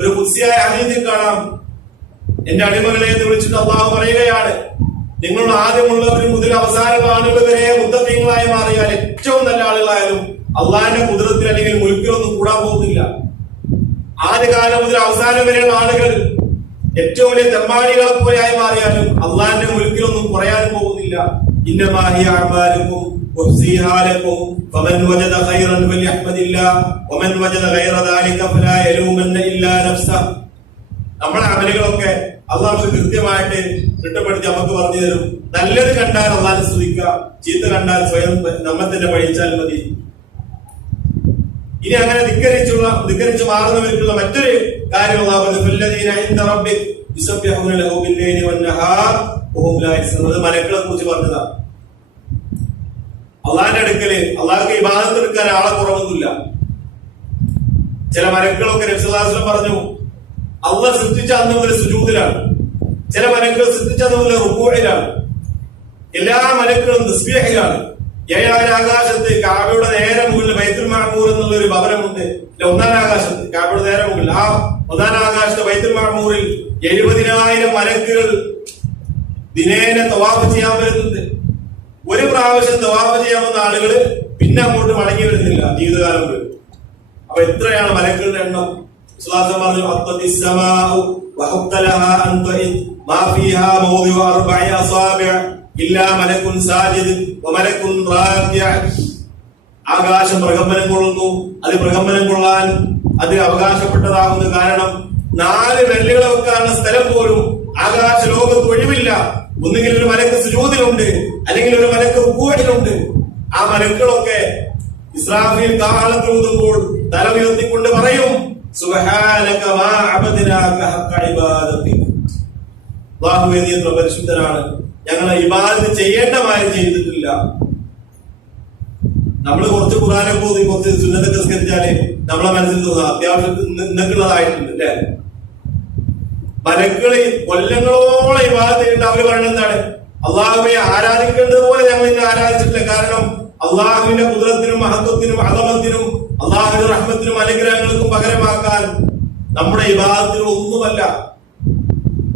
ഒരു കുസിയായ ഹദീസിൽ കാണാം. എന്റെ അടിമകളെ എന്ന് വിളിച്ചിട്ട് അള്ളാഹു പറയുകയാണ്. നിങ്ങൾ ആദ്യമുള്ളവരും മുതൽ അവസാനം ആളുകൾ വരെ മാറിയാൽ ഏറ്റവും നല്ല ആളുകളായാലും അള്ളാഹിന്റെ കുതിരത്തിൽ അല്ലെങ്കിൽ മുൽക്കിലൊന്നും കൂടാൻ പോകുന്നില്ല. ആദ്യകാലം മുതൽ അവസാനം വരെയുള്ള ആളുകൾ ഏറ്റവും വലിയ തെമ്പാടികളെ പോലെ ആയി മാറിയാലും അള്ളാഹിന്റെ മുൽക്കിലൊന്നും കുറയാനും പോകുന്നില്ല. ഇന്നമാഹി അഅമാലുക്കും وأحصيها لكم فمن وجد خيرا فليحمد الله ومن وجد غير ذلك فلا يلومن إلا نفسه നമ്മുടെ അമലുകളൊക്കെ അള്ളാഹ് നമുക്ക് കൃത്യമായിട്ട് തിട്ടപ്പെടുത്തി നമുക്ക് പറഞ്ഞു തരും നല്ലത് കണ്ടാൽ അള്ളാഹിനെ സ്തുതിക്കുക ചീത്ത കണ്ടാൽ സ്വയം നമ്മെ തന്നെ പഴിച്ചാൽ മതി ഇനി അങ്ങനെ ധിക്കരിച്ചുള്ള ധിക്കരിച്ച് മാറുന്നവർക്കുള്ള മറ്റൊരു കാര്യം. അത് മലക്കുകളെ കുറിച്ച് പറഞ്ഞതാ. അള്ളാഹിന്റെ അടുക്കൽ അള്ളാഹ്ക്ക് ഇബാദത്ത് എടുക്കാൻ ആളെ കുറവൊന്നുമില്ല. ചില മരക്കളൊക്കെ രക്ഷദാസനം പറഞ്ഞു അള്ളാഹ് സൃഷ്ടിച്ച അന്ന് മുതൽ സുജൂതിലാണ്. ചില മലക്കുകൾ സൃഷ്ടിച്ച അന്ന് മുതൽ റുക്കൂഴിലാണ് എല്ലാ മരക്കളും തസ്ബീഹിലാണ്. ഏഴാം ആകാശത്ത് കാബയുടെ നേരെ മുകളിൽ ബൈത്തുൽ എന്നുള്ള ഒരു ഭവനമുണ്ട്. ഒന്നാം ആകാശത്ത് കാബയുടെ നേരെ മുകളിൽ. ആ ഒന്നാം ആകാശത്ത് ബൈത്തുൽ എഴുപതിനായിരം മലക്കുകൾ ദിനേനെ തവാഫ് ചെയ്യാൻ വരുന്നുണ്ട്. ഒരു പ്രാവശ്യം തവാഫ് ചെയ്യാവുന്ന ആളുകൾ പിന്നെ അങ്ങോട്ട് മടങ്ങി വരുന്നില്ല ജീവിതകാലം മുഴുവൻ. അപ്പൊ എത്രയാണ് മലക്കുകളുടെ എണ്ണം. പറഞ്ഞു ഇല്ലാ ആകാശം പ്രകമ്പനം കൊള്ളുന്നു. അത് പ്രകമ്പനം കൊള്ളാൻ അത് അവകാശപ്പെട്ടതാകുന്ന കാരണം നാല് വെല്ലുകളെ വെക്കാനുള്ള സ്ഥലം പോലും ആകാശ ലോകത്ത് ഒഴിവില്ല. ഒന്നുകിൽ ഒരു മലക്ക് സുജൂതിലുണ്ട് അല്ലെങ്കിൽ ഒരു മലക്ക് റുക്കൂഴിലുണ്ട് ആ മലക്കുകളൊക്കെ ഇസ്രാഫിൽ കാലത്ത് ഊതുമ്പോൾ തല ഉയർത്തിക്കൊണ്ട് പറയും സുബ്ഹാനക മാ കഹ ഇബാദതിക അല്ലാഹുവേ നീ പരിശുദ്ധനാണ്. ഞങ്ങളെ ഇബാദത്ത് ചെയ്യേണ്ട കാര്യം ചെയ്തിട്ടില്ല. നമ്മൾ കുറച്ച് ഖുറാനൊക്കെ ഓതി കുറച്ച് സുന്നത്തൊക്കെ സ്കരിച്ചാലേ നമ്മളെ മനസ്സിൽ തോന്നുക അത്യാവശ്യം നിന്നക്കുള്ളതായിട്ടുണ്ട് അല്ലെ? മലക്കളി കൊല്ലങ്ങളോളം ഇബാദത്ത് ചെയ്യേണ്ട അവർ പറയുന്നത് എന്താണ്? അള്ളാഹുവെ ആരാധിക്കേണ്ടത് പോലെ ഞങ്ങൾ ഇന്ന് ആരാധിച്ചിട്ടില്ല. കാരണം അള്ളാഹുവിന്റെ കുതിരത്തിനും മഹത്വത്തിനും അധമത്തിനും അള്ളാഹുവിന്റെ റഹ്മത്തിനും അനുഗ്രഹങ്ങൾക്കും പകരമാക്കാൻ നമ്മുടെ വിവാഹത്തിനും ഒന്നുമല്ല.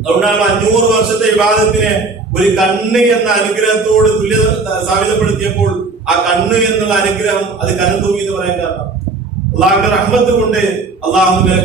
അതുകൊണ്ടാണ് അഞ്ഞൂറ് വർഷത്തെ വിവാദത്തിന് ഒരു കണ്ണ് എന്ന അനുഗ്രഹത്തോട് തുല്യ സാവിധപ്പെടുത്തിയപ്പോൾ ആ കണ്ണ് എന്നുള്ള അനുഗ്രഹം അത് കനം തൂങ്ങി എന്ന് പറയാൻ കാരണം. അള്ളാഹുന്റെ റഹ്മത്ത് കൊണ്ട് അള്ളാഹുവിന്റെ